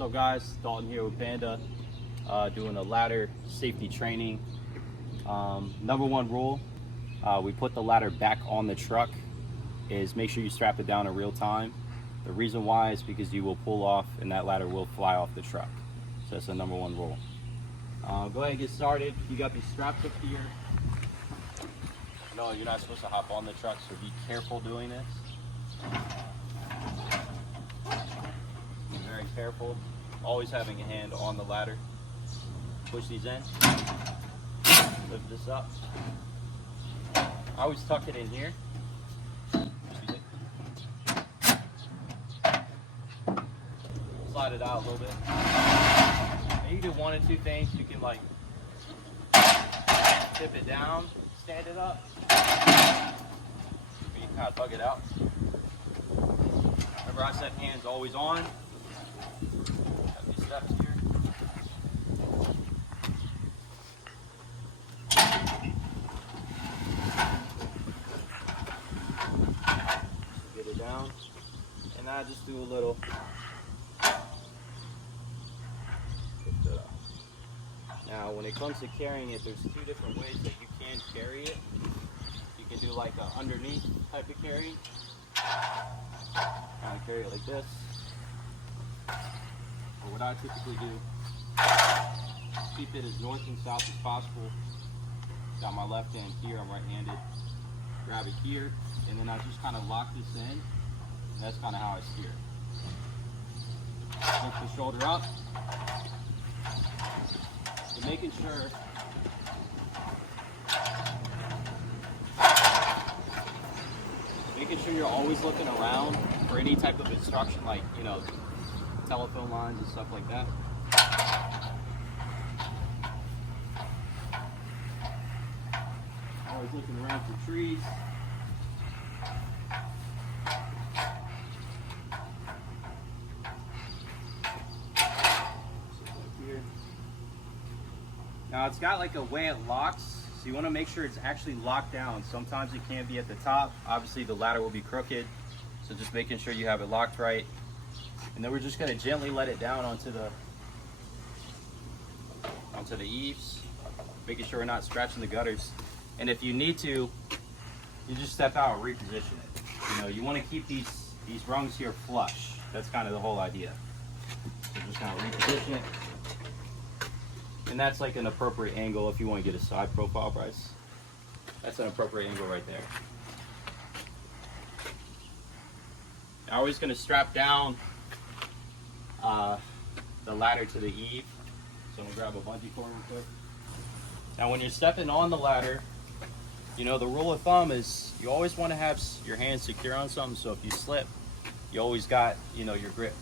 So guys, Dalton here with Panda, doing a ladder safety training. Number one rule, we put the ladder back on the truck, is make sure you strap it down in real time. The reason why is because you will pull off and that ladder will fly off the truck. So that's the number one rule. Go ahead and get started. You got these straps up here. No, you're not supposed to hop on the truck, so be careful doing this. Be very careful. Always having a hand on the ladder. Push these in. Lift this up. I always tuck it in here. Slide it out a little bit. And you do one of two things. You can like tip it down, stand it up. You can kind of tug it out. Remember, I said hands always on. Have these steps here. Get it down, and I just do a little. Now, when it comes to carrying it, there's two different ways that you can carry it. You can do like a underneath type of carry. Kind of carry it like this. Or what I typically do, keep it as north and south as possible. Got my left hand here, I'm right-handed. Grab it here, and then I just kind of lock this in. And that's kind of how I steer. Lift the shoulder up. And making sure you're always looking around for any type of instruction, like, you know, telephone lines and stuff like that. Always looking around for trees. Now it's got like a way it locks, so you want to make sure it's actually locked down. Sometimes it can be at the top. Obviously the ladder will be crooked, so just making sure you have it locked right. And then we're just going to gently let it down onto the eaves, making sure we're not scratching the gutters. And if you need to, you just step out and reposition it. You know, you want to keep these rungs here flush. That's kind of the whole idea. So just kind of reposition it. And that's like an appropriate angle if you want to get a side profile, Bryce. That's an appropriate angle right there. Now we're just going to strap down the ladder to the eave. So I'm going to grab a bungee cord real quick. Now when you're stepping on the ladder, you know, the rule of thumb is you always want to have your hands secure on something, so if you slip, you always got, you know, your grip.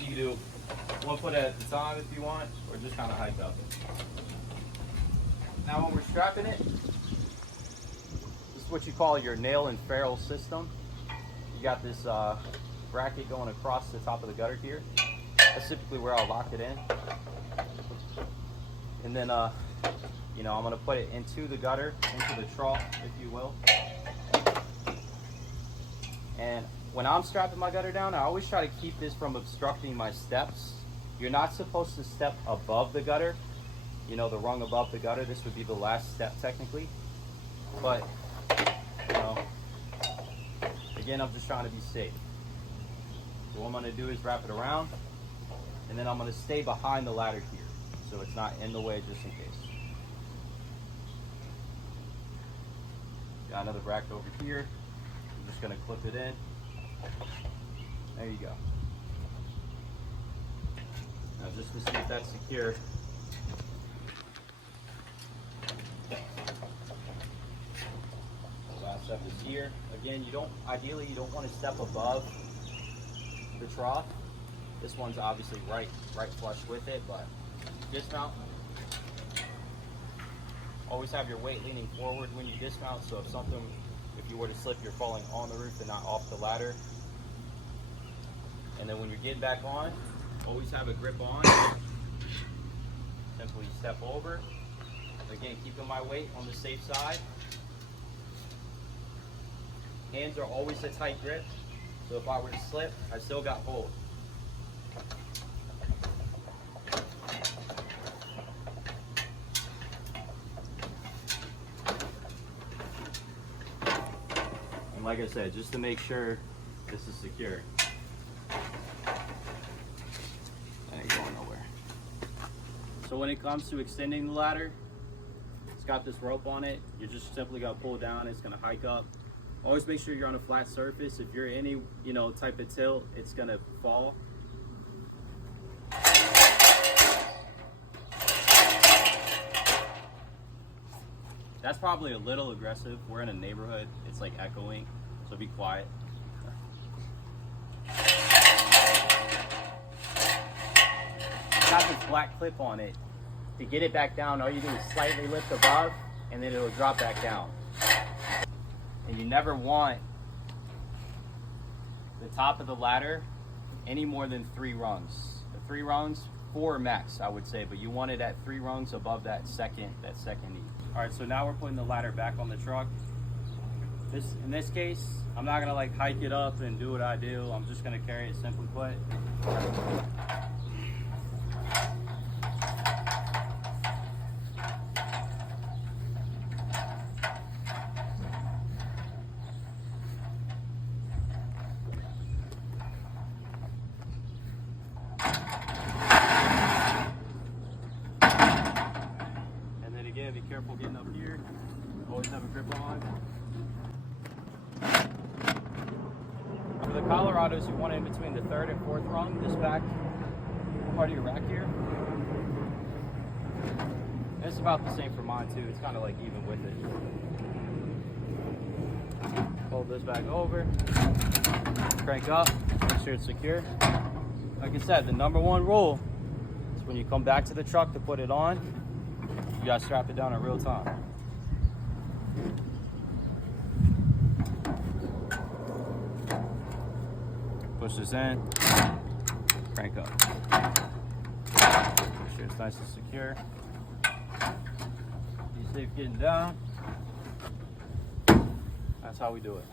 You can do one foot at a time if you want, or just kind of hike up it. Now when we're strapping it, this is what you call your nail and ferrule system. You got this bracket going across the top of the gutter here. That's typically where I'll lock it in. And then, you know, I'm going to put it into the gutter, into the trough, if you will. And when I'm strapping my gutter down, I always try to keep this from obstructing my steps. You're not supposed to step above the gutter. You know, the rung above the gutter, this would be the last step technically. But, you know, again, I'm just trying to be safe. So what I'm gonna do is wrap it around, and then I'm gonna stay behind the ladder here, so it's not in the way just in case. Got another bracket over here. I'm just gonna clip it in. There you go. Now just to see if that's secure. The last step is here. Again, ideally you don't want to step above the trough. This one's obviously right flush with it, but dismount. Always have your weight leaning forward when you dismount, so if you were to slip, you're falling on the roof and not off the ladder. And then when you're getting back on, always have a grip on. Simply step over. Again, keeping my weight on the safe side. Hands are always a tight grip. So if I were to slip, I still got hold. And like I said, just to make sure this is secure. That ain't going nowhere. So when it comes to extending the ladder, it's got this rope on it. You're just simply gonna pull down, it's gonna hike up. Always make sure you're on a flat surface. If you're any, type of tilt, it's gonna fall. That's probably a little aggressive. We're in a neighborhood, it's like echoing, so be quiet. It's got this black clip on it. To get it back down, all you do is slightly lift above, and then it'll drop back down. And you never want the top of the ladder any more than 3 rungs. The 3 rungs, 4 max, I would say, but you want it at 3 rungs above that second knee. All right, so now we're putting the ladder back on the truck. In this case, I'm not gonna like hike it up and do what I do. I'm just gonna carry it simply put. Be careful getting up here. Always have a grip on. For the Colorados, you want it in between the 3rd and 4th rung, this back part of your rack here. And it's about the same for mine too. It's kind of like even with it. Fold this back over. Crank up. Make sure it's secure. Like I said, the #1 rule is when you come back to the truck to put it on, you gotta strap it down in real time. Push this in, crank up. Make sure it's nice and secure. Be safe getting down. That's how we do it.